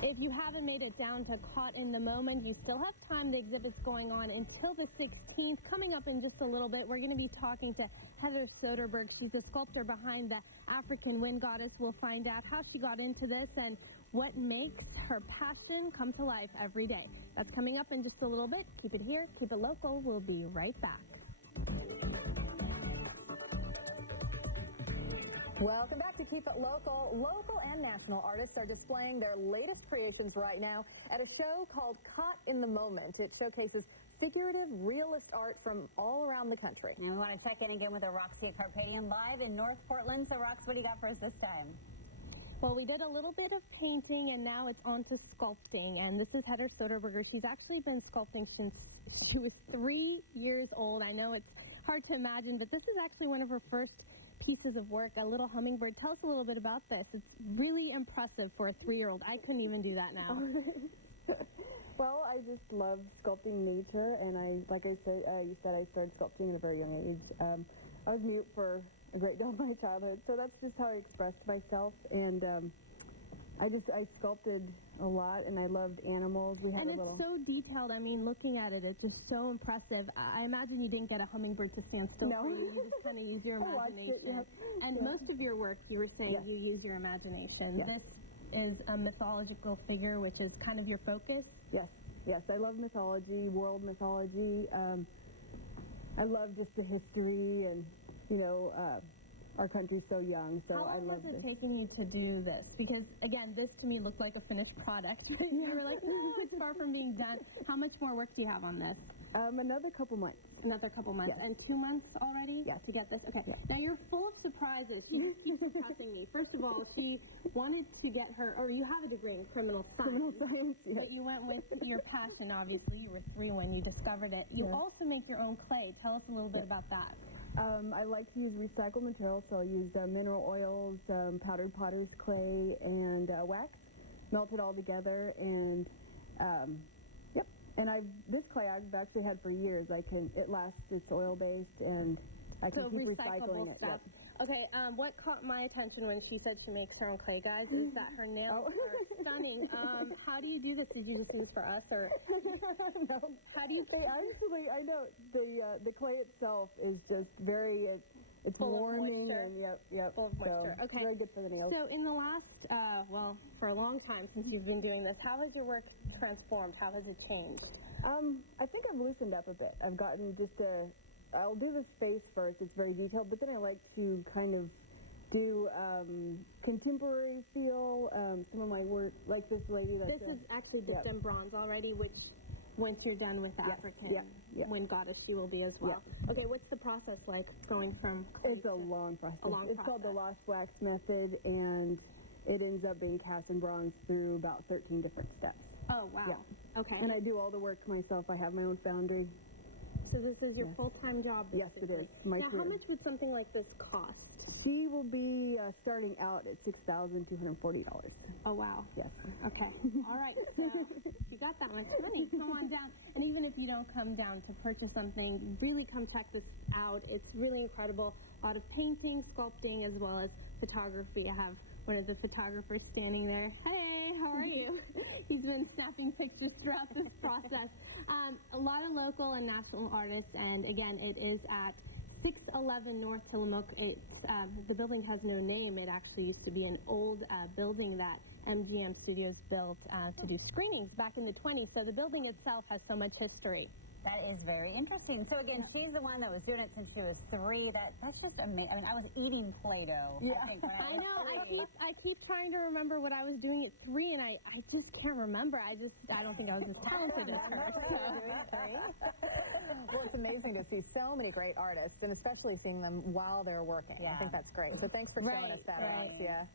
If you haven't made it down to Caught in the Moment, you still have time. The exhibit's going on until the 16th. Coming up in just a little bit, we're going to be talking to Heather Soderberg. She's the sculptor behind the African wind goddess. We'll find out how she got into this and what makes her passion come to life every day. That's coming up in just a little bit. Keep it here. Keep it local. We'll be right back. Welcome back to Keep It Local. Local and national artists are displaying their latest creations right now at a show called Caught in the Moment. It showcases figurative, realist art from all around the country. And we want to check in again with Roxy Carpadian live in North Portland. So, Rox, what do you got for us this time? Well, we did a little bit of painting, and now it's on to sculpting. And this is Heather Soderberger. She's actually been sculpting since she was 3 years old. I know it's hard to imagine, but this is actually one of her first pieces of work, a little hummingbird. Tell us a little bit about this. It's really impressive for a 3-year-old. I couldn't even do that now. Well, I just love sculpting nature, and like I said, you said I started sculpting at a very young age. I was mute for a great deal of my childhood, so that's just how I expressed myself, and I sculpted a lot, and I loved animals. We had and it's so detailed. I mean, looking at it, it's just so impressive. I imagine you didn't get a hummingbird to stand still for you. You just kind of use your imagination. And most of your work, you were saying, you use your imagination. This is a mythological figure, which is kind of your focus. Yes, I love mythology, world mythology. I love just the history, and our country's so young, so I love this. How long has it taken you to do this? Because, again, this to me looked like a finished product. You were like, no, it's far from being done. How much more work do you have on this? Another couple months. Another couple months. Yes. And 2 months already to get this? Okay. Now, you're full of surprises. She keeps impressing me. First of all, she wanted to get her, or you have a degree in criminal science. Criminal science, yes. But you went with your passion, obviously. You were 3 when you discovered it. You also make your own clay. Tell us a little bit about that. I like to use recycled material, so I used mineral oils, powdered potter's clay, and wax. Melt it all together, and And this clay I've actually had for years. It lasts. It's oil based, and I can keep recycling it. Stuff. Okay, what caught my attention when she said she makes her own clay, guys, is that her nails are stunning. How do you do this? Did you just do this for us, or no? How do you? Actually, I know the clay itself is just it's full warming, of moisture. And full of moisture. So okay, very good for the nails. So in the last, for a long time since you've been doing this, how has your work transformed? How has it changed? I think I've loosened up a bit. I've gotten I'll do the space first. It's very detailed, but then I like to kind of do contemporary feel. Some of my work, like this lady. This is actually dipped in bronze already, which once you're done with the African wind goddess, you will be as well. Okay, what's the process like going from clay? It's a long process. It's called the lost wax method, and it ends up being cast in bronze through about 13 different steps. Oh, wow. Yeah. Okay. And I do all the work myself. I have my own foundry. So this is your full-time job? Yes, it is. Now, how much would something like this cost? She will be starting out at $6,240. Oh, wow. Yes. Okay. All right. So you got that much money. Come on down. And even if you don't come down to purchase something, really come check this out. It's really incredible. A lot of painting, sculpting, as well as photography. I have one of the photographers standing there. Hey, how are you? He's been snapping pictures throughout this process. A lot of local and national artists, and again, it is at 611 North Tillamook. The building has no name. It actually used to be an old building that MGM Studios built to do screenings back in the 20s, so the building itself has so much history. That is very interesting. So, again, she's the one that was doing it since she was 3. That's just amazing. I mean, I was eating Play-Doh, I think, when I was know. I keep trying to remember what I was doing at 3, and I just can't remember. I don't think I was as talented as her. Well, it's amazing to see so many great artists, and especially seeing them while they're working. I think that's great. So thanks for showing us that, Rox.